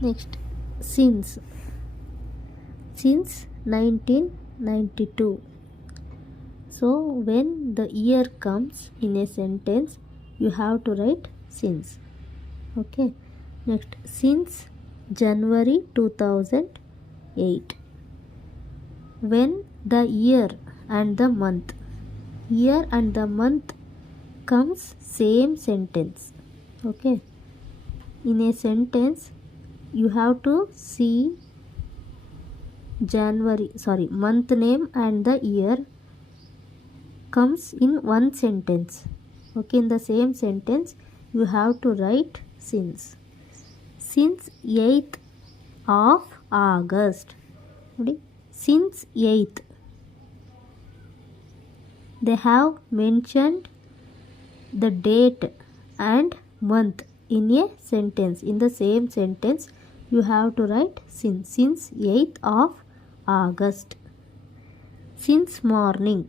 Next, since. Since 1992. So when the year comes in a sentence, you have to write since. Okay. Next, since January 2008. When the year and the month. Year and the month comes same sentence. Okay. In a sentence, you have to see month name and the year comes in one sentence. Okay, in the same sentence you have to write since. Since 8th of August. Since 8th. They have mentioned the date and month in a sentence. In the same sentence you have to write since. Since 8th of August. Since morning.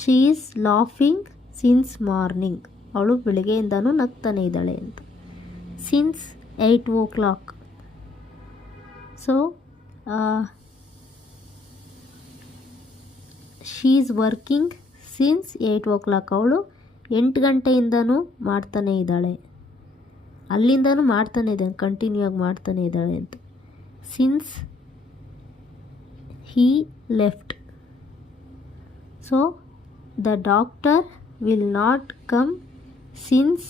She is laughing since morning. ಅವಳು ಬೆಳಗ್ಗೆಯಿಂದನೂ ನಗ್ತಾನೆ ಇದ್ದಾಳೆ ಅಂತ. Since 8 o'clock. So she is working since 8 o'clock. ಅವಳು 8 ಗಂಟೆಯಿಂದನೂ ಮಾಡ್ತಾನೆ ಇದ್ದಾಳೆ, ಅಲ್ಲಿಂದನೂ ಮಾಡ್ತಾನೆ ಇದ್ದಾನೆ, continue ಆಗಿ ಮಾಡ್ತಾನೆ ಇದ್ದಾಳೆ ಅಂತ. Since he left. So the doctor will not come since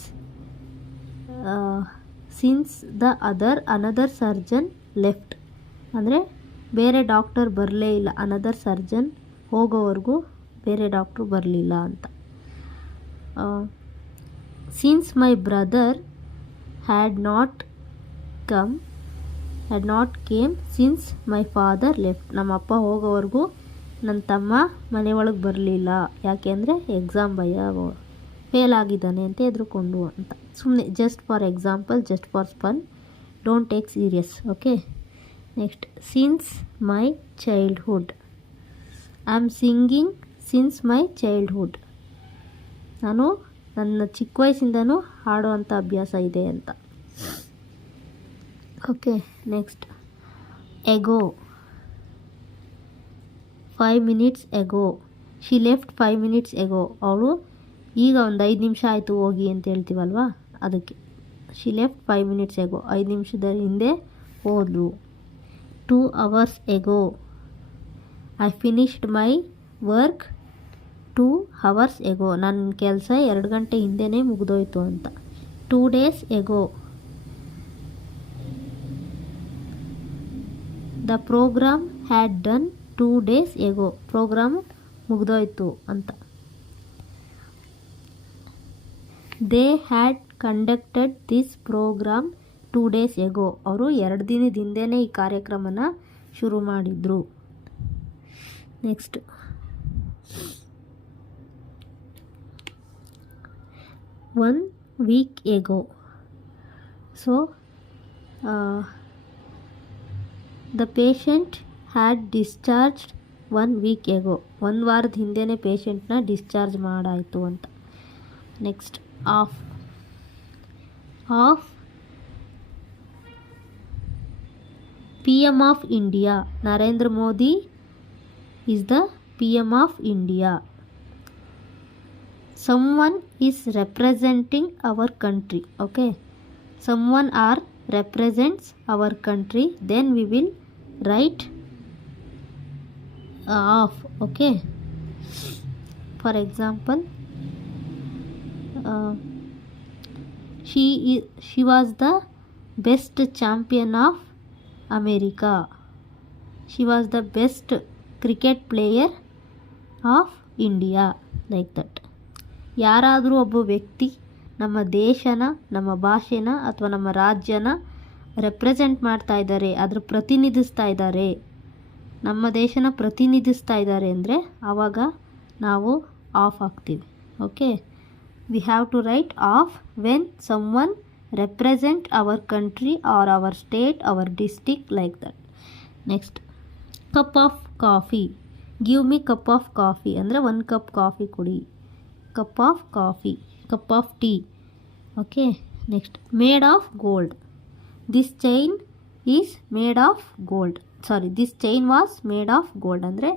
the another surgeon left. ಅಂದರೆ ಬೇರೆ ಡಾಕ್ಟರ್ ಬರಲೇ ಇಲ್ಲ, ಅನದರ್ ಸರ್ಜನ್ ಹೋಗೋವರೆಗೂ ಬೇರೆ ಡಾಕ್ಟ್ರು ಬರಲಿಲ್ಲ ಅಂತ. Since my brother had not came since my father left. ನಮ್ಮ ಅಪ್ಪ ಹೋಗೋವರೆಗೂ ನನ್ನ ತಮ್ಮ ಮನೆ ಒಳಗೆ ಬರಲಿಲ್ಲ, ಯಾಕೆಂದರೆ ಎಕ್ಸಾಮ್ ಭಯ, ಫೇಲ್ ಆಗಿದ್ದಾನೆ ಅಂತ ಎದುರುಕೊಂಡು ಅಂತ. ಸುಮ್ಮನೆ just for example, just for fun, don't take serious. Okay. Next, since my childhood. I am singing since my childhood. ನಾನು ನನ್ನ ಚಿಕ್ಕ ವಯಸ್ಸಿಂದನೂ ಹಾಡುವಂಥ ಅಭ್ಯಾಸ ಇದೆ ಅಂತ. Okay. Next, ago. 5 minutes ago. She left 5 minutes ago. ಅವಳು ಈಗ ಒಂದು 5 ನಿಮಿಷ ಆಯಿತು ಹೋಗಿ ಅಂತ ಹೇಳ್ತೀವಲ್ವಾ, ಅದಕ್ಕೆ ಶಿ ಲೆಫ್ಟ್ 5 minutes ago. 5 ನಿಮಿಷದ ಹಿಂದೆ ಹೋದ್ಲು. 2 hours ago. I finished my work 2 hours ago. ನನ್ನ ಕೆಲಸ 2 ಗಂಟೆ ಹಿಂದೆನೇ ಮುಗಿದೋಯ್ತು ಅಂತ. 2 days ago. The program had done 2 days ago. Program ಮುಗಿದೋಯ್ತು ಅಂತ. They had conducted this program 2 days ago. ಅವರು 2 ದಿನದ ಹಿಂದೆನೇ ಈ ಕಾರ್ಯಕ್ರಮನ ಶುರು ಮಾಡಿದರು. Next, 1 week ago. So the patient had discharged 1 week ago. 1 ವಾರದ ಹಿಂದೆನೇ ಪೇಷಂಟ್ನ ಡಿಸ್ಚಾರ್ಜ್ ಮಾಡಾಯಿತು ಅಂತ. Next, of. P M of India. Narendra Modi is the P M of India. someone is representing our country. Okay, someone represents our country, then we will write of. Okay, for example, she was the best champion of America. She was the best cricket player of India. like that. ಯಾರಾದರೂ ಒಬ್ಬ ವ್ಯಕ್ತಿ ನಮ್ಮ ದೇಶನ, ನಮ್ಮ ಭಾಷೆನ ಅಥವಾ ನಮ್ಮ ರಾಜ್ಯನ represent ಮಾಡ್ತಾ ಇದ್ದಾರೆ, ಅದ್ರ ಪ್ರತಿನಿಧಿಸ್ತಾ ಇದ್ದಾರೆ, ನಮ್ಮ ದೇಶನ ಪ್ರತಿನಿಧಿಸ್ತಾ ಇದ್ದಾರೆ ಅಂದರೆ ಆವಾಗ ನಾವು ಆಫ್ ಹಾಕ್ತೀವಿ. Okay, we have to write of when someone represent our country or our state, our district, like that. Next, cup of coffee. Give me cup of coffee ಅಂದರೆ 1 ಕಪ್ ಕಾಫಿ ಕೊಡಿ. Cup of coffee, cup of tea. Okay. Next, made of gold. This chain is made of gold. This chain was made of gold ಅಂದರೆ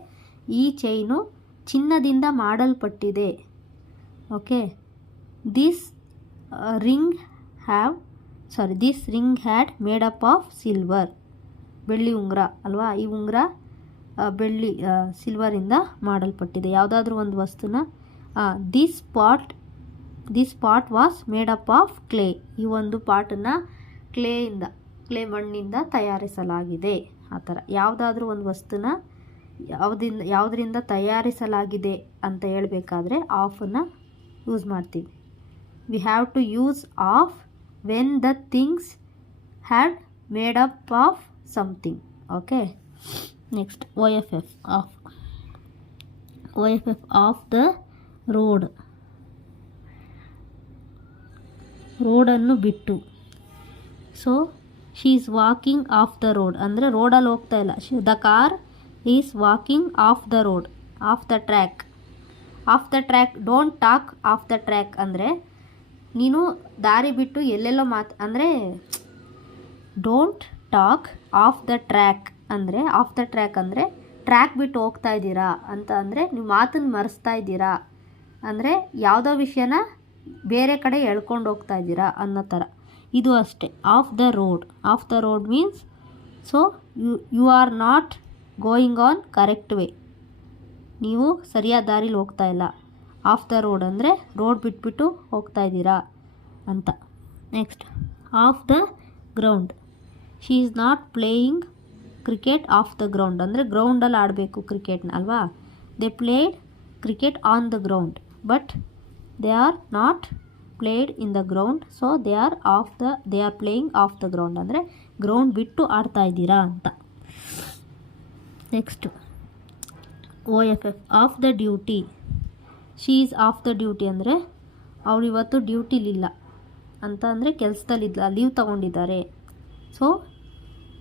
ಈ chain ಚಿನ್ನದಿಂದ ಮಾಡಲ್ಪಟ್ಟಿದೆ. Okay. This ring had made up of silver. ಬೆಳ್ಳಿ ಉಂಗುರ ಅಲ್ವಾ, ಈ ಉಂಗುರ ಬೆಳ್ಳಿ ಸಿಲ್ವರಿಂದ ಮಾಡಲ್ಪಟ್ಟಿದೆ. ಯಾವುದಾದ್ರೂ ಒಂದು ವಸ್ತುನ this pot was made up of clay. ಈ ಒಂದು ಪಾಟನ್ನು ಕ್ಲೇ ಮಣ್ಣಿಂದ ತಯಾರಿಸಲಾಗಿದೆ. ಆ ಥರ ಯಾವುದಾದ್ರೂ ಒಂದು ವಸ್ತುನ ಯಾವುದರಿಂದ ತಯಾರಿಸಲಾಗಿದೆ ಅಂತ ಹೇಳಬೇಕಾದ್ರೆ ಆಫನ್ನು ಯೂಸ್ ಮಾಡ್ತೀವಿ. We have to use off when the things had made up of something. Okay. Next OFF off the road. ರೋಡನ್ನು ಬಿಟ್ಟು. So she is walking off the road ಅಂದರೆ ರೋಡಲ್ಲಿ ಹೋಗ್ತಾ ಇಲ್ಲ. The car is walking off the road, off the track. Don't talk off the track ಅಂದರೆ ನೀನು ದಾರಿ ಬಿಟ್ಟು ಎಲ್ಲೆಲ್ಲೋ ಅಂದರೆ don't talk off the track ಅಂದರೆ ಟ್ರ್ಯಾಕ್ ಬಿಟ್ಟು ಹೋಗ್ತಾ ಇದ್ದೀರಾ ಅಂತ, ಅಂದರೆ ನೀವು ಮಾತನ್ನು ಮರೆಸ್ತಾ ಇದ್ದೀರಾ ಅಂದರೆ ಯಾವುದೋ ವಿಷಯನ ಬೇರೆ ಕಡೆ ಎಳ್ಕೊಂಡು ಹೋಗ್ತಾ ಇದ್ದೀರಾ ಅನ್ನೋ ಥರ. ಇದು ಅಷ್ಟೇ. Off the road means so you are not going on correct way. ನೀವು ಸರಿಯಾದ ದಾರಿಲಿ ಹೋಗ್ತಾ ಇಲ್ಲ. ಆಫ್ ದ ರೋಡ್ ಅಂದರೆ ರೋಡ್ ಬಿಟ್ಬಿಟ್ಟು ಹೋಗ್ತಾ ಇದ್ದೀರಾ ಅಂತ. Next off the ground. She is not playing cricket off the ground ಅಂದರೆ ಗ್ರೌಂಡಲ್ಲಿ ಆಡಬೇಕು ಕ್ರಿಕೆಟ್ನ ಅಲ್ವಾ. They played cricket on the ground but they are not played in the ground. So they are playing off the ground ಅಂದರೆ ground ಬಿಟ್ಟು ಆಡ್ತಾ ಇದ್ದೀರಾ ಅಂತ. Next OFF off the duty. She is off the duty ಅಂದರೆ ಅವಳು ಇವತ್ತು ಡ್ಯೂಟಿಲಿಲ್ಲ ಅಂತ, ಅಂದರೆ ಕೆಲಸದಲ್ಲಿಲ್ಲ, ಲೀವ್ ತಗೊಂಡಿದ್ದಾರೆ. So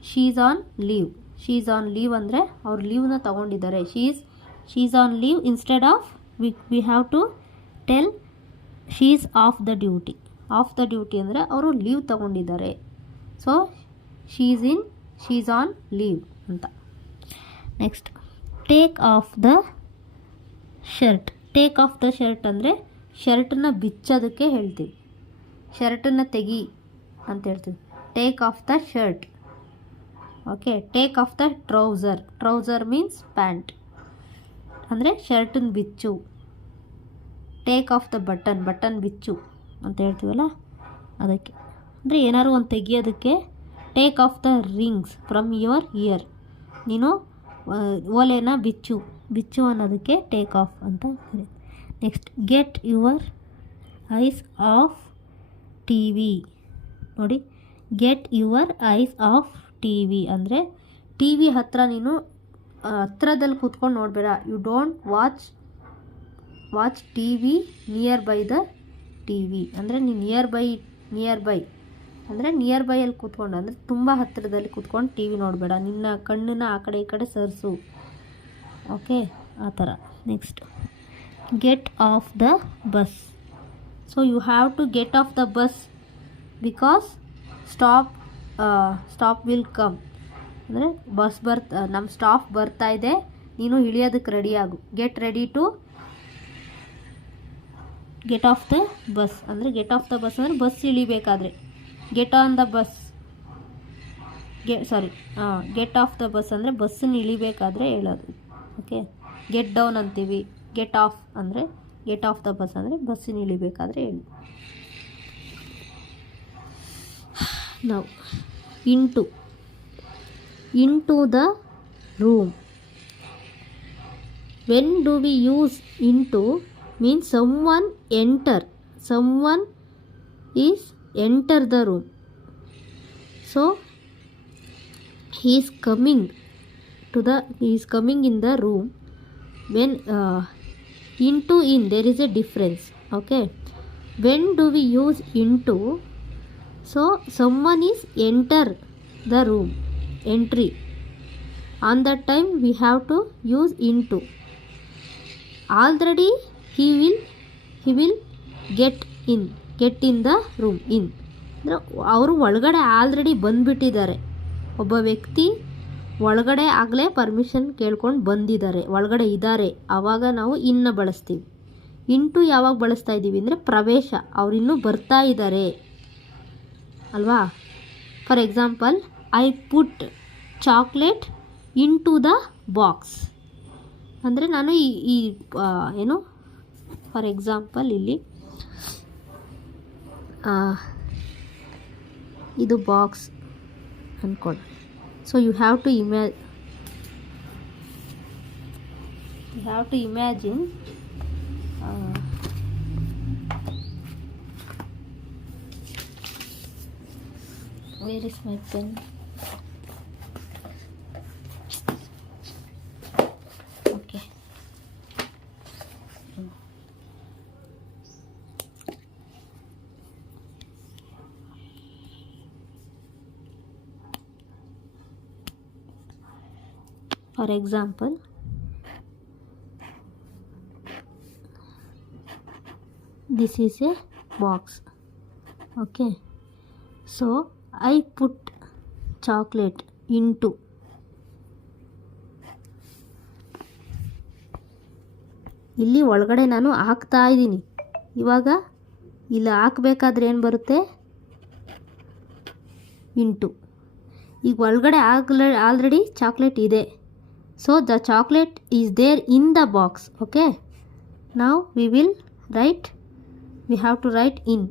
she is on leave ಅಂದರೆ ಅವ್ರು ಲೀವ್ನ ತಗೊಂಡಿದ್ದಾರೆ. She is on leave instead of we have to tell she is off the duty. Off the duty ಅಂದರೆ ಅವರು ಲೀವ್ ತಗೊಂಡಿದ್ದಾರೆ. So she is on leave ಅಂತ. Next take off the shirt ಅಂದರೆ ಶರ್ಟನ್ನ ಬಿಚ್ಚೋದಕ್ಕೆ ಹೇಳ್ತೀವಿ. ಶರ್ಟನ್ನು ತೆಗಿ ಅಂತ ಹೇಳ್ತೀವಿ. Take off the shirt. Okay. Take off the trouser means pant ಅಂದರೆ ಶರ್ಟನ್ನು ಬಿಚ್ಚು. ಟೇಕ್ ಆಫ್ ದ ಬಟನ್ ಬಿಚ್ಚು ಅಂತ ಹೇಳ್ತೀವಲ್ಲ ಅದಕ್ಕೆ. ಅಂದರೆ ಏನಾದ್ರು ಒಂದು ತೆಗಿಯೋದಕ್ಕೆ take off the rings from your ear. ನೀನು ಓಲೆನ ಬಿಚ್ಚು ಅನ್ನೋದಕ್ಕೆ ಟೇಕ್ ಆಫ್ ಅಂತ. Next get your eyes off TV. ನೋಡಿ, get your eyes off TV ಅಂದರೆ TV ಹತ್ರ ನೀನು ಹತ್ರದಲ್ಲಿ ಕೂತ್ಕೊಂಡು ನೋಡಬೇಡ. You don't watch TV near by the TV ಅಂದರೆ ನೀನು ನಿಯರ್ ಬೈ ಅಂದರೆ ನಿಯರ್ ಬೈಯಲ್ಲಿ ಕೂತ್ಕೊಂಡು ಅಂದರೆ ತುಂಬ ಹತ್ತಿರದಲ್ಲಿ ಕೂತ್ಕೊಂಡು TV ನೋಡಬೇಡ. ನಿನ್ನ ಕಣ್ಣನ್ನು ಆ ಕಡೆ ಈ ಕಡೆ ಸರಿಸು. ಓಕೆ, ಆ ಥರ. Next get off the bus. So you have to get off the bus because stop will come ಅಂದರೆ ನಮ್ಮ ಸ್ಟಾಪ್ ಬರ್ತಾ ಇದೆ, ನೀನು ಇಳಿಯೋದಕ್ಕೆ ರೆಡಿಯಾಗು. Get ready to get off the bus ಅಂದರೆ ಬಸ್ ಇಳಿಬೇಕಾದ್ರೆ get on the bus. Get off the bus ಅಂದರೆ ಬಸ್ಸನ್ನು ಇಳಿಬೇಕಾದ್ರೆ ಹೇಳೋದು. ಓಕೆ. ಗೆಟ್ ಡೌನ್ ಅಂತೀವಿ. ಗೆಟ್ ಆಫ್ ಅಂದರೆ ಗೆಟ್ ಆಫ್ ದ ಬಸ್ ಅಂದರೆ ಬಸ್ಸಿನ ಇಳಿಬೇಕಾದ್ರೆ ಹೇಳಿ. ನಾವು into the room. When do we use into means someone is enter the room. So he is coming in the room. When into in there is a difference. Okay. When do we use into? So someone is enter the room, entry. On that time we have to use into. Already he will get in the room, in. ಅಂದರೆ ಅವರು ಒಳಗಡೆ already ಬಂದುಬಿಟ್ಟಿದ್ದಾರೆ. ಒಬ್ಬ ವ್ಯಕ್ತಿ ಒಳಗಡೆ ಆಗಲೇ permission ಕೇಳ್ಕೊಂಡು ಬಂದಿದ್ದಾರೆ, ಒಳಗಡೆ ಇದ್ದಾರೆ, ಆವಾಗ ನಾವು ಇನ್ನು ಬಳಸ್ತೀವಿ. ಇಂಟು ಯಾವಾಗ ಬಳಸ್ತಾ ಇದ್ದೀವಿ ಅಂದರೆ ಪ್ರವೇಶ, ಅವರಿನ್ನೂ ಬರ್ತಾ ಇದ್ದಾರೆ ಅಲ್ವಾ. For example, I put chocolate into the box ಅಂದರೆ ನಾನು ಈ ಏನು ಫಾರ್ ಎಕ್ಸಾಂಪಲ್ ಇಲ್ಲಿ ಇದು ಬಾಕ್ಸ್ ಅಂದ್ಕೊಳ್ಳಿ. So you have to imagine where is my pen? Okay. For example, this is a box. Okay, so I put chocolate into ಇಲ್ಲಿ ಒಳಗಡೆ ನಾನು ಹಾಕ್ತಾ ಇದ್ದೀನಿ. ಇವಾಗ ಇಲ್ಲಿ ಹಾಕಬೇಕಾದ್ರೆ ಏನು ಬರುತ್ತೆ? ಇಂಟು. ಈಗ ಒಳಗಡೆ ಆಲ್ರೆಡಿ ಚಾಕ್ಲೇಟ್ ಇದೆ. So the chocolate is there in the box. Okay, ನಾವು we have to write in.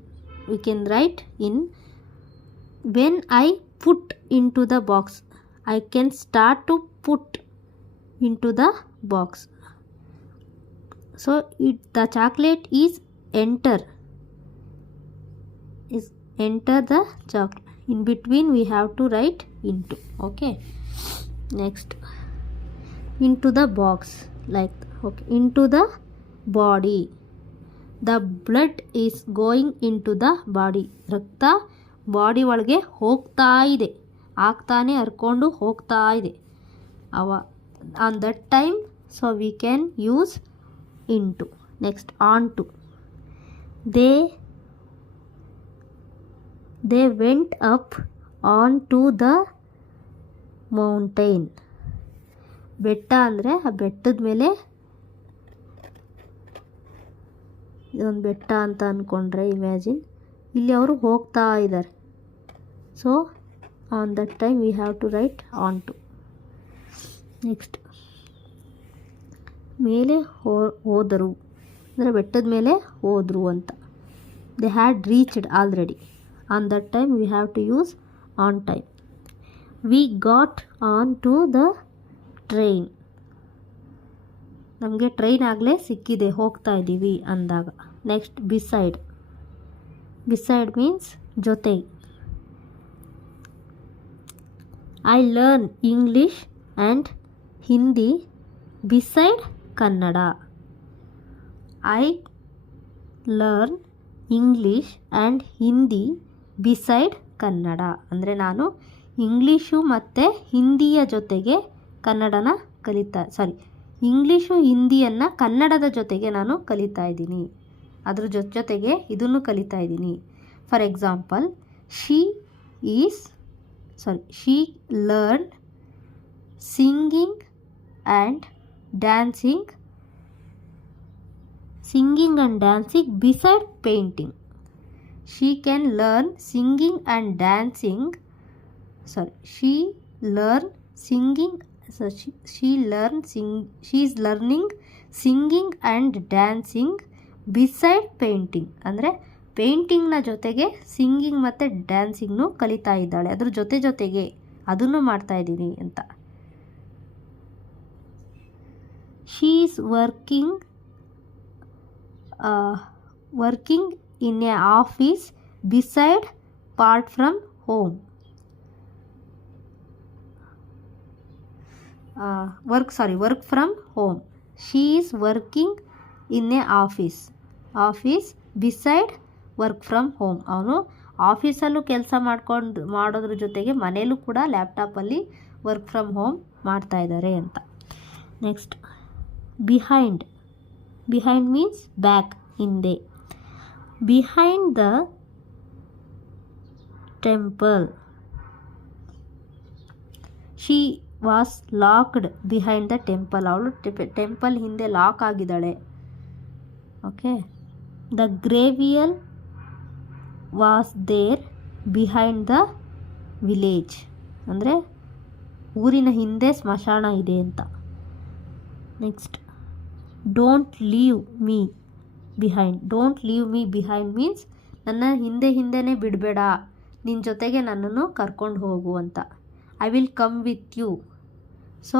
We can write in. When I put into the box, I can start to put into the box. So the chocolate is enter the chocolate. In between we have to write into. Okay, next, into the box, like, okay, into the body. The blood is going into the body. ರಕ್ತ body ಒಳಗೆ ಹೋಗ್ತಾ ಇದೆ, ಆಗ್ತಾನೆ ಹರ್ಕೊಂಡು ಹೋಗ್ತಾ ಇದೆ. On that time so we can use into. Next, onto. They went up onto the mountain. ಬೆಟ್ಟ ಅಂದರೆ ಆ ಬೆಟ್ಟದ ಮೇಲೆ, ಇದೊಂದು ಬೆಟ್ಟ ಅಂತ ಅಂದ್ಕೊಂಡ್ರೆ ಇಮ್ಯಾಜಿನ್, ಇಲ್ಲಿ ಅವರು ಹೋಗ್ತಾ ಇದ್ದಾರೆ. So on that time we have to write onto. Next, ಮೇಲೆ ಹೋದರು ಅಂದರೆ ಬೆಟ್ಟದ ಮೇಲೆ ಹೋದರು ಅಂತ. They had reached already. On that time we have to use on time. We got onto the train. ನಮಗೆ ಟ್ರೈನ್ ಆಗಲೇ ಸಿಕ್ಕಿದೆ, ಹೋಗ್ತಾ ಇದ್ದೀವಿ ಅಂದಾಗ. Next, beside. ಬಿಸೈಡ್ ಮೀನ್ಸ್ ಜೊತೆ. I learn English and Hindi beside Kannada. I learn English and Hindi beside Kannada ಅಂದರೆ ನಾನು English ಮತ್ತು ಹಿಂದಿಯ ಜೊತೆಗೆ ಕನ್ನಡನ ಇಂಗ್ಲೀಷು ಹಿಂದಿಯನ್ನು ಕನ್ನಡದ ಜೊತೆಗೆ ನಾನು ಕಲಿತಾ ಇದ್ದೀನಿ, ಅದ್ರ ಜೊತೆಗೆ ಇದನ್ನು ಕಲಿತಾ ಇದ್ದೀನಿ. For example, she learn singing and dancing beside painting. She can learn singing and dancing. She is learning singing and dancing beside painting ಅಂದರೆ ಪೇಂಟಿಂಗ್ನ ಜೊತೆಗೆ ಸಿಂಗಿಂಗ್ ಮತ್ತು ಡ್ಯಾನ್ಸಿಂಗ್ನು ಕಲಿತಾ ಇದ್ದಾಳೆ, ಅದ್ರ ಜೊತೆಗೆ ಅದನ್ನು ಮಾಡ್ತಾ ಇದ್ದೀನಿ ಅಂತ. She is working in a office beside part from home. Work from home. She is working in a office beside work from home. ಅವನು ಆಫೀಸಲ್ಲೂ ಕೆಲಸ ಮಾಡೋದ್ರ ಜೊತೆಗೆ ಮನೇಲೂ ಕೂಡ ಲ್ಯಾಪ್ಟಾಪಲ್ಲಿ ವರ್ಕ್ ಫ್ರಮ್ ಹೋಮ್ ಮಾಡ್ತಾ ಇದ್ದಾರೆ ಅಂತ. ನೆಕ್ಸ್ಟ್, ಬಿಹೈಂಡ್ ಮೀನ್ಸ್ ಬ್ಯಾಕ್, ಹಿಂದೆ. Behind the temple. She was locked behind the temple. ಅವಳು ಟೆಂಪಲ್ ಹಿಂದೆ ಲಾಕ್ ಆಗಿದ್ದಾಳೆ. Okay. The graveyard was there behind the village. ಅಂದರೆ ಊರಿನ ಹಿಂದೆ ಸ್ಮಶಾನ ಇದೆ ಅಂತ. Next, don't leave me behind. Don't leave me behind means ನನ್ನ ಹಿಂದೆನೇ ಬಿಡಬೇಡ, ನಿನ್ನ ಜೊತೆಗೆ ನನ್ನನ್ನು ಕರ್ಕೊಂಡು ಹೋಗು ಅಂತ. I will come with you. So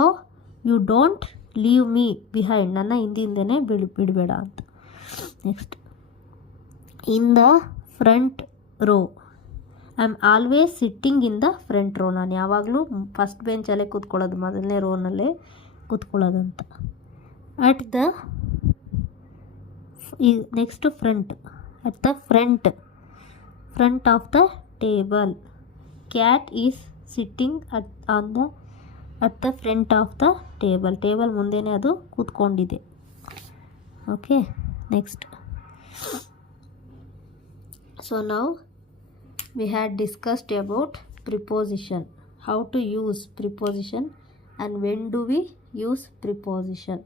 you don't leave me behind, ನನ್ನ ಹಿಂದೆನೇ ಬಿಡಬೇಡ ಅಂತ. Next, in the front row. I am always sitting in the front row. ನಾನು ಯಾವಾಗಲೂ ಫಸ್ಟ್ ಬೆಂಚಲ್ಲೇ ಕೂತ್ಕೊಳ್ಳೋದು, ಮೊದಲನೇ ರೋನಲ್ಲೇ ಕೂತ್ಕೊಳ್ಳೋದಂತ. At the next front. At the front of the table. Cat is sitting at the front of the table. Table ಮುಂದೆನೇ ಅದು ಕೂತ್ಕೊಂಡಿದೆ. Okay. Next, so now we had discussed about preposition, how to use preposition and when do we use preposition.